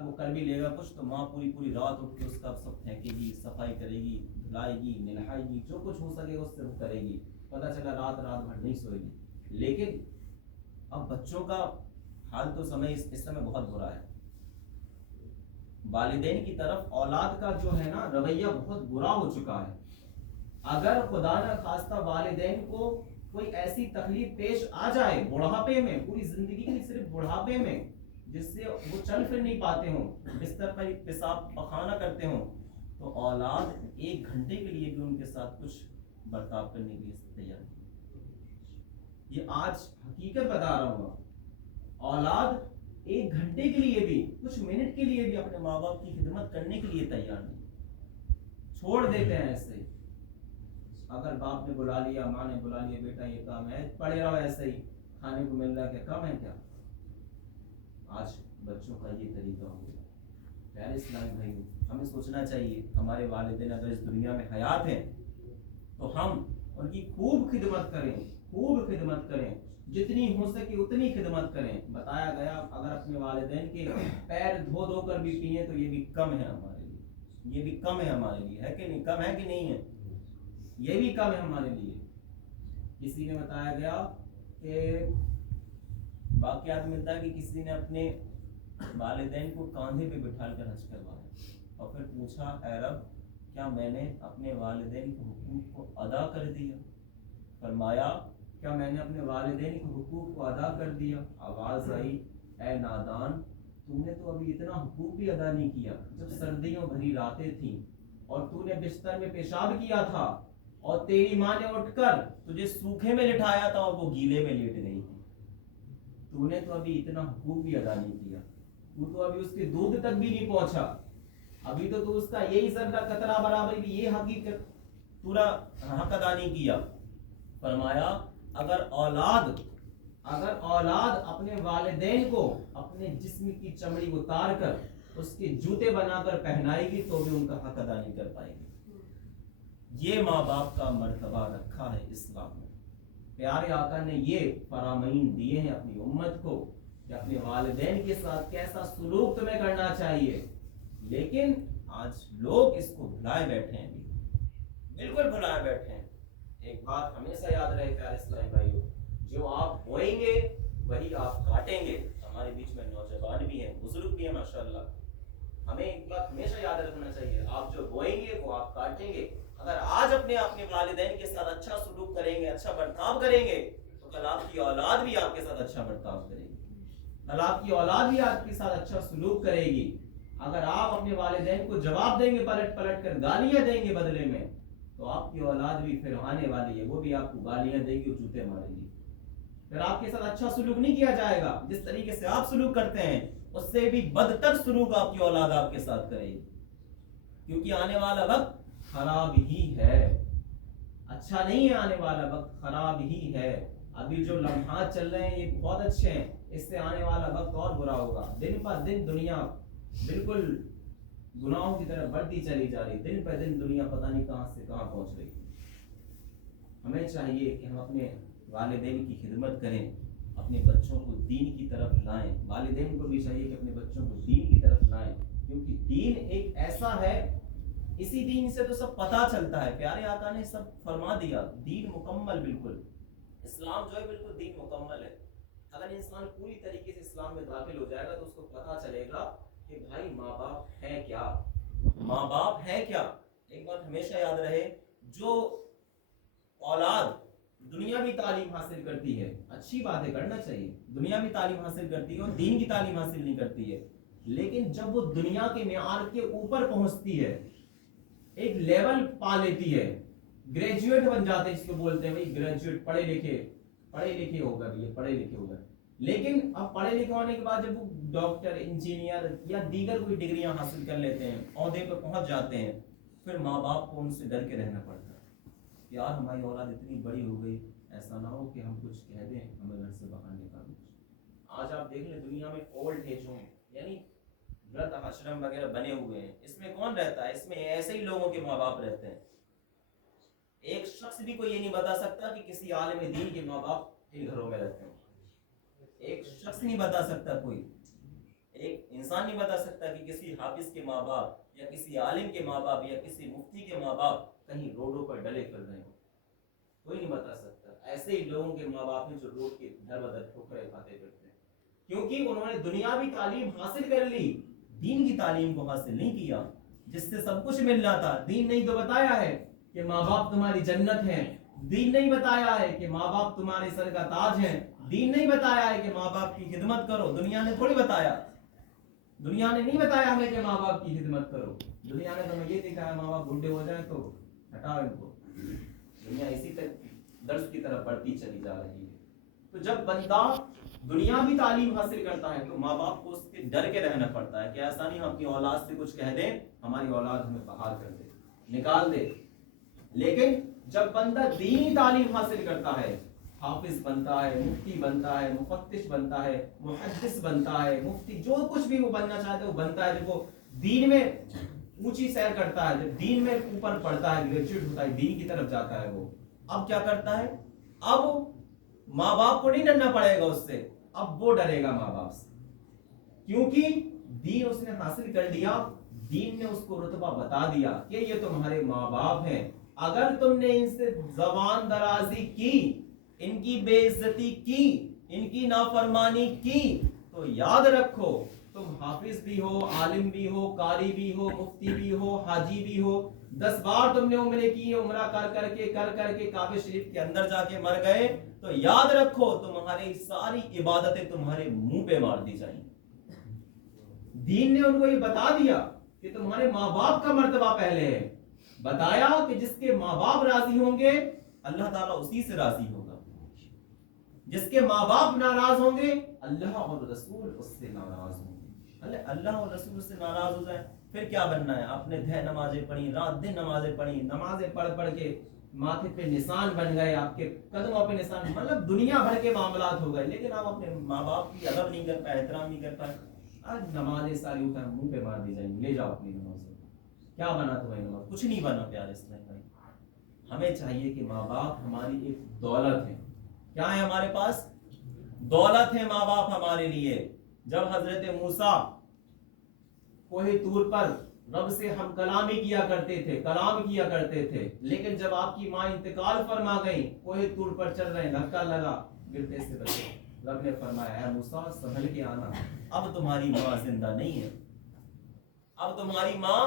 وہ کر بھی لے گا کچھ تو ماں پوری پوری رات اٹھ کے اس کا سب پھینکے گی، صفائی کرے گی، دھلائے گی، نہلائے گی، جو کچھ ہو سکے اس سے وہ کرے گی، پتہ چلا رات بھر نہیں سوئے گی۔ لیکن اب بچوں کا حال تو اس سمے بہت برا ہے۔ والدین کی طرف اولاد کا جو ہے نا رویہ بہت برا ہو چکا ہے۔ اگر خدا نہ خواستہ والدین کو کوئی ایسی تکلیف پیش آ جائے بڑھاپے میں، پوری زندگی کی صرف بڑھاپے میں، جس سے وہ چل پھر نہیں پاتے ہوں، بستر پر پیشاب پخانہ کرتے ہوں، تو اولاد 1 گھنٹے کے لیے بھی ان کے ساتھ کچھ برتاؤ کرنے کے لیے تیار نہیں۔ یہ آج حقیقت بتا رہا ہوں، اولاد 1 گھنٹے کے لیے بھی، کچھ منٹ کے لیے بھی اپنے ماں باپ کی خدمت کرنے کے لیے تیار نہیں، چھوڑ دیتے ہیں ایسے ہی۔ اگر باپ نے بلا لیا، ماں نے بلا لیا، بیٹا یہ کام ہے، پڑے رہو ایسے ہی، کھانے کو مل رہا ہے، کیا کم ہے کیا؟ آج بچوں کا یہ طریقہ ہو گیا۔ پیارے اسلامی بھائی، ہمیں سوچنا چاہیے ہمارے والدین اگر اس دنیا میں حیات ہیں تو ہم ان کی خوب خدمت کریں، خوب خدمت کریں، جتنی ہو سکے اتنی خدمت کریں۔ بتایا گیا اگر اپنے والدین کے پیر دھو دھو کر بھی پیئیں تو یہ بھی کم ہے ہمارے لیے، یہ بھی کم ہے ہمارے لیے، ہے کہ نہیں؟ کم ہے کہ نہیں ہے؟ یہ بھی کم ہے ہمارے لیے۔ کسی نے بتایا گیا کہ واقعات ملتا ہے کہ کسی نے اپنے والدین کو کاندھے پہ بٹھا کر حج کروایا اور پھر پوچھا، اے رب کیا میں نے اپنے والدین کے حقوق کو ادا کر دیا؟ فرمایا، کیا میں نے اپنے والدین کے حقوق کو ادا کر دیا؟ آواز آئی، اے نادان، تو نے تو ابھی اتنا حقوق بھی ادا نہیں کیا۔ جب سردیوں بھری راتیں تھیں اور تو نے بستر میں پیشاب کیا تھا اور تیری ماں نے اٹھ کر تجھے سوکھے میں لٹایا تھا اور وہ گیلے میں لیٹ گئی تھی، تو نے تو ابھی اتنا حقوق بھی ادا نہیں کیا، تو ابھی اس کے دودھ تک بھی نہیں پہنچا، ابھی تو اس کا یہی ذرہ قطرہ برابر بھی یہ حقیقت پورا حق ادا نہیں کیا۔ فرمایا اگر اولاد اپنے والدین کو اپنے جسم کی چمڑی اتار کر اس کے جوتے بنا کر پہنائے گی تو بھی ان کا حق ادا نہیں کر پائے گی۔ یہ ماں باپ کا مرتبہ رکھا ہے اسلام میں۔ پیارے آقا نے یہ فرامین دیے ہیں اپنی امت کو کہ اپنے والدین کے ساتھ کیسا سلوک تمہیں کرنا چاہیے، لیکن آج لوگ اس کو بھلائے بیٹھے ہیں، بالکل بھلائے بیٹھے ہیں۔ ایک بات ہمیشہ یاد رہے پیارے اسلامی بھائیوں، جو آپ بوئیں گے وہی آپ کاٹیں گے۔ ہمارے بیچ میں نوجوان بھی ہیں، بزرگ بھی ہیں ماشاءاللہ، ہمیں ایک بات ہمیشہ یاد رکھنا چاہیے، آپ جو بوئیں گے وہ آپ کاٹیں گے۔ اگر آج اپنے والدین کے ساتھ اچھا سلوک کریں گے، اچھا برتاؤ کریں گے، تو کل آپ کی اولاد بھی آپ کے ساتھ اچھا برتاؤ کرے گی، کل آپ کی اولاد بھی آپ کے ساتھ اچھا سلوک کرے گی۔ اگر آپ اپنے والدین کو جواب دیں گے، پلٹ پلٹ کر گالیاں دیں گے بدلے میں، تو آپ کی اولاد بھی پھر آنے والی ہے، وہ بھی آپ کو گالیاں دے گی اور جوتے مارے گی، پھر آپ کے ساتھ اچھا سلوک نہیں کیا جائے گا۔ جس طریقے سے آپ سلوک کرتے ہیں اس سے بھی بدتر سلوک آپ کی اولاد آپ کے ساتھ کرے گی، کیونکہ آنے والا وقت خراب ہی ہے، اچھا نہیں ہے، آنے والا وقت خراب ہی ہے۔ ابھی جو لمحات چل رہے ہیں یہ بہت اچھے ہیں، اس سے آنے والا وقت اور برا ہوگا۔ دن پر دن دنیا بالکل گناہوں کی طرف بڑھتی چلی جا رہی، دن پر دن دنیا پتہ نہیں کہاں سے کہاں پہنچ رہی۔ ہمیں چاہیے کہ ہم اپنے والدین کی خدمت کریں، اپنے بچوں کو دین کی طرف لائیں، والدین کو بھی چاہیے کہ اپنے بچوں کو دین کی طرف لائیں، کیونکہ دین ایک ایسا ہے، اسی دین سے تو سب پتہ چلتا ہے۔ پیارے آقا نے سب فرما دیا، دین مکمل، بالکل اسلام جو ہے بالکل دین مکمل ہے۔ اگر انسان پوری طریقے سے اسلام میں داخل ہو جائے گا تو اس کو پتہ چلے گا کہ بھائی ماں باپ ہے کیا، ماں باپ ہے کیا۔ ایک بات ہمیشہ یاد رہے، جو اولاد دنیاوی تعلیم حاصل کرتی ہے، اچھی باتیں کرنا چاہیے، دنیاوی تعلیم حاصل کرتی ہے اور دین کی تعلیم حاصل نہیں کرتی ہے، لیکن جب وہ دنیا کے معیار کے اوپر پہنچتی ہے، ایک لیول پا لیتی ہے، گریجویٹ بن جاتے ہیں، اس کو بولتے ہیں بھائی گریجویٹ، پڑھے لکھے ہو گئے، یہ پڑھے لکھے ہو گئے، لیکن اب پڑھے لکھے ہونے کے بعد جب وہ ڈاکٹر، انجینئر یا دیگر کوئی ڈگریاں حاصل کر لیتے ہیں، عہدے پر پہنچ جاتے ہیں، پھر ماں باپ کو ان سے ڈر کے رہنا پڑتا ہے، یار ہماری اولاد اتنی بڑی ہو گئی، ایسا نہ ہو کہ ہم کچھ کہہ دیں ہمیں گھر سے باہر نکال دیں۔ آج آپ دیکھ لیں دنیا میں اولڈ ایج ہوم یعنی ورد آشرم وغیرہ بنے ہوئے ہیں، اس میں کون رہتا ہے؟ اس میں ایسے ہی لوگوں کے ماں باپ رہتے ہیں۔ ایک شخص بھی کوئی یہ نہیں بتا سکتا کہ کسی عالم دین کے ماں باپ ان گھروں میں رہتے ہیں، ایک شخص نہیں بتا سکتا کوئی، ایک انسان نہیں بتا سکتا کہ کسی حافظ کے ماں باپ یا کسی عالم کے ماں باپ یا کسی مفتی کے ماں باپ کہیں روڈوں پر ڈلے پھر رہے ہوں، کوئی نہیں بتا سکتا۔ ایسے ہی لوگوں کے ماں باپ ہیں جو روڈ کے در بدر ٹھوکریں کھاتے پھرتے ہیں، کیونکہ انہوں نے دنیاوی تعلیم حاصل کر لی، دین کی تعلیم کو حاصل نہیں کیا، جس سے سب کچھ ملنا تھا۔ دین نہیں تو بتایا ہے کہ ماں باپ تمہاری جنت ہیں، دین نہیں بتایا ہے کہ ماں باپ تمہارے سر کا تاج ہیں، دین نہیں بتایا ہے کہ ماں باپ کی خدمت کرو، دنیا نے تھوڑی بتایا، دنیا نے نہیں بتایا ہمیں کہ ماں باپ کی خدمت کرو، دنیا نے تمہیں یہ دکھایا ماں باپ بوڑھے ہو جائیں تو ہٹاؤ ان کو۔ دنیا اسی درس کی طرف بڑھتی چلی جا رہی ہے۔ تو جب بندہ دنیاوی تعلیم حاصل کرتا ہے تو ماں باپ کو اس کے ڈر کے رہنا پڑتا ہے کہ ایسا نہیں ہم اپنی اولاد سے کچھ کہہ دیں ہماری اولاد ہمیں بحال کر دے، نکال دے۔ لیکن جب بندہ دینی تعلیم حاصل کرتا ہے، حافظ بنتا ہے، مفتی بنتا ہے، مفتش بنتا ہے، محدث بنتا ہے، مفتی جو کچھ بھی وہ بننا چاہتا ہے وہ بنتا ہے، جب وہ دین میں اونچی سیر کرتا ہے، جب دین میں اوپر پڑھتا ہے، گریجویٹ ہوتا ہے، دین کی طرف جاتا ہے، وہ اب کیا کرتا ہے؟ اب ماں باپ کو نہیں ڈرنا پڑے گا اس سے، اب وہ ڈرے گا ماں باپ سے، کیونکہ دین اس نے حاصل کر لیا، دین نے اس کو رتبہ بتا دیا کہ یہ تمہارے ماں باپ ہیں، اگر تم نے ان سے زبان درازی کی، ان کی بے عزتی کی، ان کی نافرمانی کی، تو یاد رکھو تم حافظ بھی ہو، عالم بھی ہو، قاری بھی ہو، مفتی بھی ہو، حاجی بھی ہو، 10 بار تم نے عمرے کی، عمرہ کر کر کے کعبہ شریف کے اندر جا کے مر گئے، تو یاد رکھو تمہاری ساری عبادتیں تمہارے منہ پہ مار دی جائیں۔ دین نے ان کو یہ بتا دیا کہ تمہارے ماں باپ کا مرتبہ پہلے ہے، بتایا کہ جس کے ماں باپ راضی ہوں گے اللہ تعالیٰ اسی سے راضی ہوگا، جس کے ماں باپ ناراض ہوں گے اللہ اور رسول اس سے ناراض ہوں گے۔ اللہ اور رسول اس سے ناراض ہو جائیں پھر کیا بننا ہے؟ آپ نے دھے نمازیں پڑھی، رات دن نمازیں پڑھی، نمازیں پڑھ کے ماتھے پہ نشان بن گئے، آپ کے قدموں پہ نشان، مطلب دنیا بھر کے معاملات ہو گئے، لیکن آپ اپنے ماں باپ کی ادب نہیں کر پائے، احترام نہیں کر پائے، آج نمازیں ساری اٹھا منہ پہ مار دی جائیں گی، لے جاؤ اپنی نمازیں۔ کیا بنا تمہیں نماز؟ کچھ نہیں بنا پیارے اسلام بھائی۔ ہمیں چاہیے کہ ماں باپ ہماری ایک دولت ہے۔ کیا ہے ہمارے پاس؟ دولت ہے ماں باپ ہمارے لیے۔ جب حضرت موسیٰ کوہ طور پر رب سے ہم کلامی کیا کرتے تھے، کلام کیا کرتے تھے، لیکن جب آپ کی ماں انتقال فرما گئی، کوہ طور پر چل رہے، دھکا لگا، گرتے سے بچے، رب نے فرمایا اے موسیٰ سنبھل کے آنا، اب تمہاری ماں زندہ نہیں ہے، اب تمہاری ماں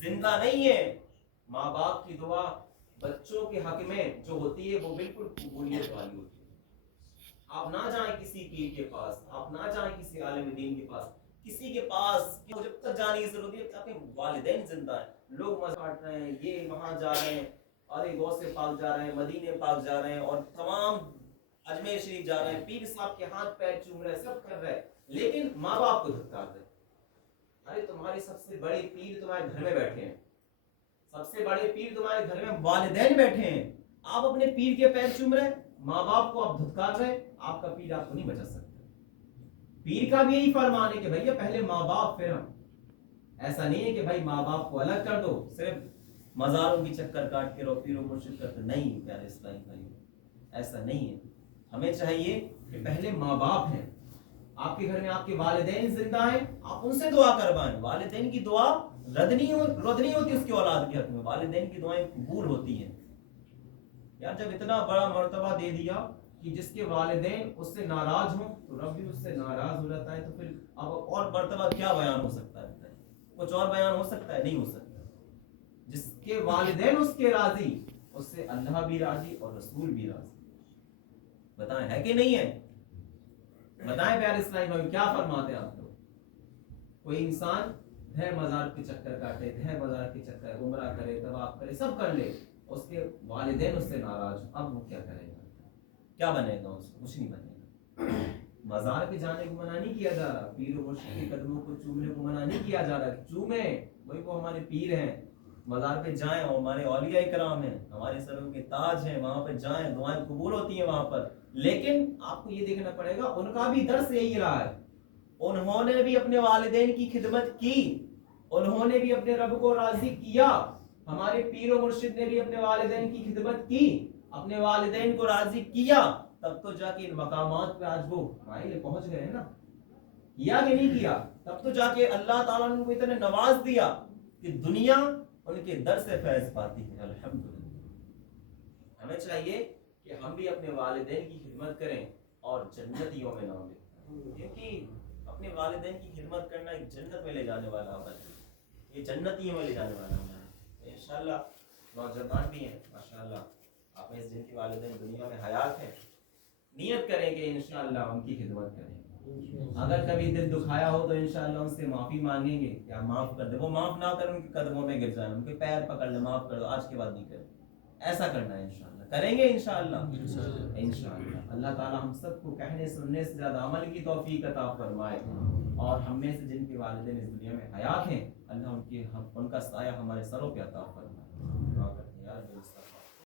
زندہ نہیں ہے۔ ماں باپ کی دعا بچوں کے حق میں جو ہوتی ہے وہ بالکل قبولیت والی ہوتی ہے۔ آپ نہ جائیں کسی پیر کے پاس، آپ نہ جائیں کسی عالم دین کے پاس، کسی کے پاس جب تک جانے کی ضرورت ہے آپ کے والدین زندہ ہیں۔ لوگ مزہ کاٹ رہے ہیں، یہ وہاں جا رہے ہیں، اور غوث پاک جا رہے ہیں، مدینے پاک جا رہے ہیں، اور تمام اجمیر شریف جا رہے ہیں، پیر صاحب کے ہاتھ پیر چوم رہے ہیں، سب کر رہے ہیں، لیکن ماں باپ کو دھکا دے۔ ارے تمہارے سب سے بڑے پیر تمہارے گھر میں بیٹھے ہیں، سب سے بڑے پیر تمہارے گھر میں والدین بیٹھے ہیں، آپ اپنے پیر کے پیر چوم رہے ہیں، ماں باپ کو آپ دھتکار رہے، آپ کا پیر آپ کو نہیں بچا سکتا۔ پیر کا بھی یہی فرمان ہے کہ بھیا پہلے ماں باپ پھر ہم۔ ایسا نہیں ہے کہ بھائی ماں باپ کو الگ کر دو، صرف مزاروں کی چکر کاٹ کے رہو، پیروں مرشد کرتے، نہیں پیارے اسلامی بھائی، ایسا نہیں ہے۔ ہمیں چاہیے کہ پہلے ماں باپ ہیں، آپ کے گھر میں آپ کے والدین زندہ ہیں، آپ ان سے دعا کروائیں۔ والدین کی دعا رد نہیں ہوتی اس کی اولاد کے حق میں، والدین کی دعائیں قبول ہوتی ہیں۔ یار جب اتنا بڑا مرتبہ دے دیا کہ جس کے والدین اس سے ناراض ہوں تو رب بھی اس سے ناراض ہو جاتا ہے، تو پھر اب اور مرتبہ کیا بیان ہو سکتا ہے؟ کچھ اور بیان ہو سکتا ہے؟ نہیں ہو سکتا۔ جس کے والدین اس کے راضی، اس سے اللہ بھی راضی اور رسول بھی راضی۔ بتائیں ہے کہ نہیں ہے؟ بتائیں پیارے اسلامی بھائی کیا فرماتے ہیں آپ لوگ؟ کوئی انسان ہے مزار کے چکر کاٹے، ہے مزار کے چکر، عمرہ کرے، طواف کرے، سب کر لے، اس کے والدین اس سے ناراض، اب وہ کیا کرے گا؟ کیا بنے گا؟ اس کو کچھ نہیں بنے گا۔ مزار پہ جانے کو منع نہیں کیا جا رہا، پیر و مرشد کے قدموں کو چومنے کو منع نہیں کیا جا رہا، چومیں، وہی وہ ہمارے پیر ہیں، مزار پہ جائیں، اور ہمارے اولیاء کرام ہیں، ہمارے سروں کے تاج ہیں، وہاں پہ جائیں، دعائیں قبول ہوتی ہیں وہاں پر۔ لیکن آپ کو یہ دیکھنا پڑے گا ان کا بھی درس یہی رہا ہے، انہوں نے بھی اپنے والدین کی خدمت کی، انہوں نے بھی اپنے رب کو راضی کیا۔ ہمارے پیر و مرشد نے بھی اپنے والدین کی خدمت کی، اپنے والدین کو راضی کیا، تب تو جا کے ان مقامات پہ آج وہ قائل پہنچ گئے ہیں نا۔ کیا کہ نہیں کیا؟ تب تو جا کے اللہ تعالیٰ نے ان کو اتنے نواز دیا کہ دنیا ان کے در سے فیض پاتی ہے. الحمدللہ. ہمیں چاہیے کہ ہم بھی اپنے والدین کی خدمت کریں اور جنتیوں میں نام لکھیں، کیونکہ اپنے والدین کی خدمت کرنا ایک جنت میں لے جانے والا عمل ہے، یہ جنتیوں میں لے جانے والا عمل ہے. انشاءاللہ نوجوان بھی ہیں ماشاءاللہ، آپ میں جن کے والدین دنیا میں حیات ہیں، نیت کریں کہ انشاءاللہ ان کی خدمت کریں. اگر کبھی دل دکھایا ہو تو انشاءاللہ ان سے معافی مانگیں گے کہ آپ معاف کر دیں. وہ معاف نہ کریں ان کے قدموں میں گر جائیں، ان کے پیر پکڑ لیں، معاف کر دو، آج کے بعد نہیں کریں. ایسا کرنا ہے انشاءاللہ، کریں گے انشاءاللہ. انشاءاللہ اللہ تعالی ہم سب کو کہنے سننے سے زیادہ عمل کی توفیق عطا فرمائے، اور ہم میں سے جن کے والدین اس دنیا میں حیات ہیں اللہ ان کا سایہ ہمارے سروں پہ عطا فرمائے. دعا کرتے ہیں یا رب